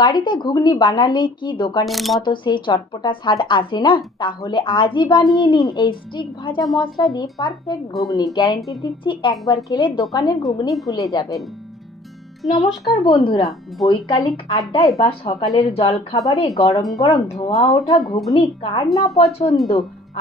বাড়িতে ঘুগনি বানালেই কি দোকানের মতো সেই চটপটা স্বাদ আসে না? তাহলে আজই বানিয়ে নিন এই স্টিক ভাজা মশলা দিয়ে পারফেক্ট ঘুগনি। গ্যারেন্টি দিচ্ছি, একবার খেলে দোকানের ঘুগনি ভুলে যাবেন। নমস্কার বন্ধুরা, বৈকালিক আড্ডায় বা সকালের জলখাবারে গরম গরম ধোঁয়া ওঠা ঘুগনি কার না পছন্দ।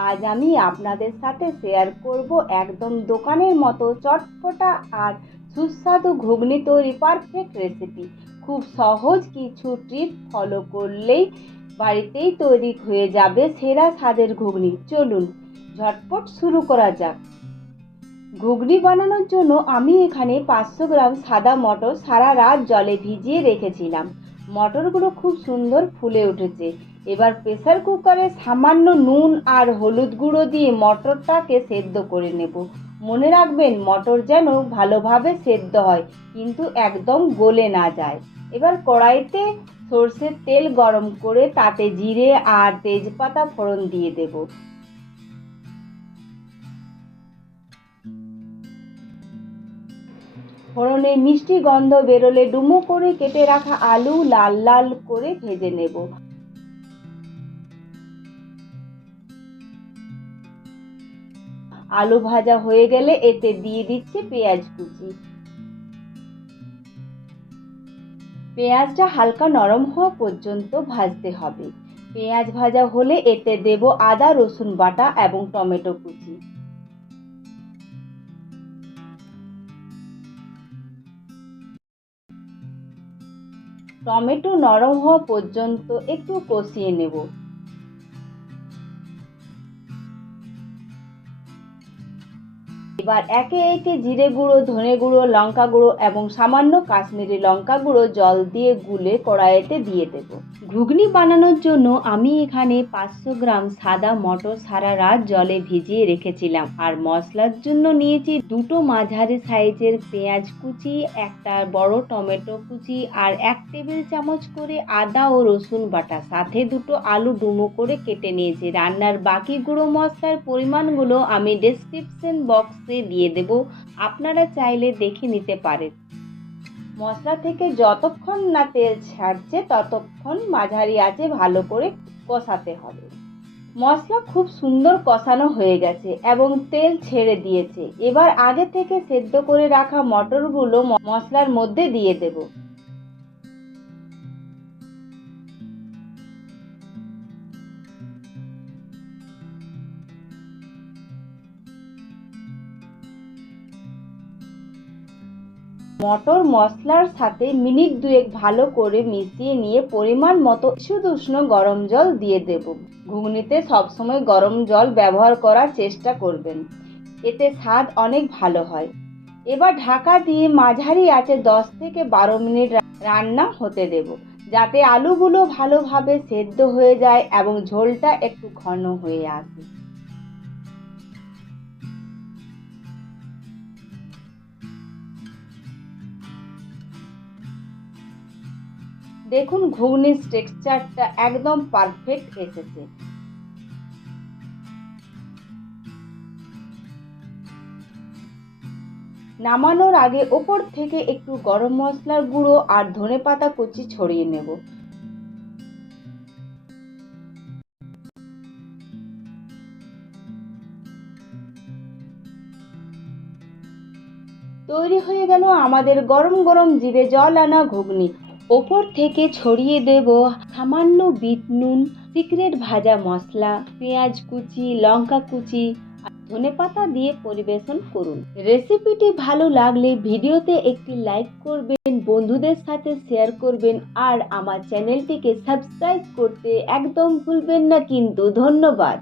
আজ আমি আপনাদের সাথে শেয়ার করব একদম দোকানের মতো চটপটা আর সুস্বাদু ঘুগনি তৈরি পারফেক্ট রেসিপি। খুব সহজ কিছু টিপস ফলো করলেই বাড়িতেই তৈরি হয়ে যাবে সেরা স্বাদের ঘুগনি। চলুন ঝটপট শুরু করা যাক। ঘুগনি বানানোর জন্য আমি এখানে 500 গ্রাম সাদা মটর সারা রাত জলে ভিজিয়ে রেখেছিলাম। মটরগুলো খুব সুন্দর ফুলে উঠেছে। এবার প্রেসার কুকারে সামান্য নুন আর হলুদ গুঁড়ো দিয়ে মটরটাকে সেদ্ধ করে নেব। মনে রাখবেন, মটর যেন ভালোভাবে সেদ্ধ হয়, কিন্তু একদম গলে না যায়। এবার কড়াইতে সর্ষের তেল গরম করে তাতে জিরে আর তেজপাতা ফোড়ন দিয়ে দেব। ফোড়নে মিষ্টি গন্ধ বেরোলে ডুমো করে কেটে রাখা আলু লাল লাল করে ভেজে নেব। আলু ভাজা হয়ে গেলে এতে দিয়ে দিচ্ছি পেঁয়াজ কুচি। পেঁয়াজটা হালকা নরম হওয়া পর্যন্ত ভাজতে হবে। পেঁয়াজ ভাজা হলে এতে দেব আদা রসুন বাটা এবং টমেটো কুচি। টমেটো নরম হওয়া পর্যন্ত একটু কষিয়ে নেব। এবার একে একে জিরে গুঁড়ো, ধনে গুঁড়ো, লঙ্কা গুঁড়ো এবং সামান্য কাশ্মীরি লঙ্কা গুঁড়ো জল দিয়ে গুলে কড়াইতে দিয়ে দেব। ঘুগনি বানানোর জন্য আমি এখানে 500 গ্রাম সাদা মটর সারা রাত জলে ভিজিয়ে রেখেছিলাম। আর মশলার জন্য নিয়েছি দুটো মাঝারি সাইজের পেঁয়াজ কুচি, একটা বড় টমেটো কুচি আর 1 টেবিল চামচ করে আদা ও রসুন বাটা, সাথে দুটো আলু ডুমো করে কেটে নিয়েছি। রান্নার বাকি গুঁড়ো মশলার পরিমাণগুলো আমি ডেসক্রিপশন বক্সে দিয়ে দেব, আপনারা চাইলে দেখে নিতে পারেন। মশলা থেকে যতক্ষণ না তেল ছাড়ছে ততক্ষণ মাঝারি আঁচে ভালো করে কষাতে হবে। মশলা খুব সুন্দর কষানো হয়ে গেছে এবং তেল ছেড়ে দিয়েছে। এবার আগে থেকে সেদ্ধ করে রাখা মটরগুলো মশলার মধ্যে দিয়ে দেব। মটর মশলার সাথে মিনিট দুয়েক ভালো করে মিশিয়ে নিয়ে পরিমাণ মতো শুধু উষ্ণ গরম জল দিয়ে দেব। ঘুগনিতে সবসময় গরম জল ব্যবহার করার চেষ্টা করবেন, এতে স্বাদ অনেক ভালো হয়। এবার ঢাকা দিয়ে মাঝারি আঁচে 10 থেকে 12 মিনিট রান্না হতে দেব, যাতে আলুগুলো ভালোভাবে সেদ্ধ হয়ে যায় এবং ঝোলটা একটু ঘন হয়ে আসে। দেখুন, ঘুগনির টেক্সচারটা একদম পারফেক্ট এসেছে। নামানোর আগে ওপর থেকে একটু গরম মশলার গুঁড়ো আর ধনেপাতা কুচি ছড়িয়ে নেব। তৈরি হয়ে গেল আমাদের গরম গরম জিভে জল আনা ঘুগনি। ওপর থেকে ছড়িয়ে দেব সামান্য বিট নুন, সিক্রেট ভাজা মশলা, পেঁয়াজ কুচি, লঙ্কা কুচি, ধনেপাতা দিয়ে পরিবেশন করুন। রেসিপিটি ভালো লাগলে ভিডিওতে একটি লাইক করবেন, বন্ধুদের সাথে শেয়ার করবেন আর আমার চ্যানেলটিকে সাবস্ক্রাইব করতে একদম ভুলবেন না কিন্তু। ধন্যবাদ।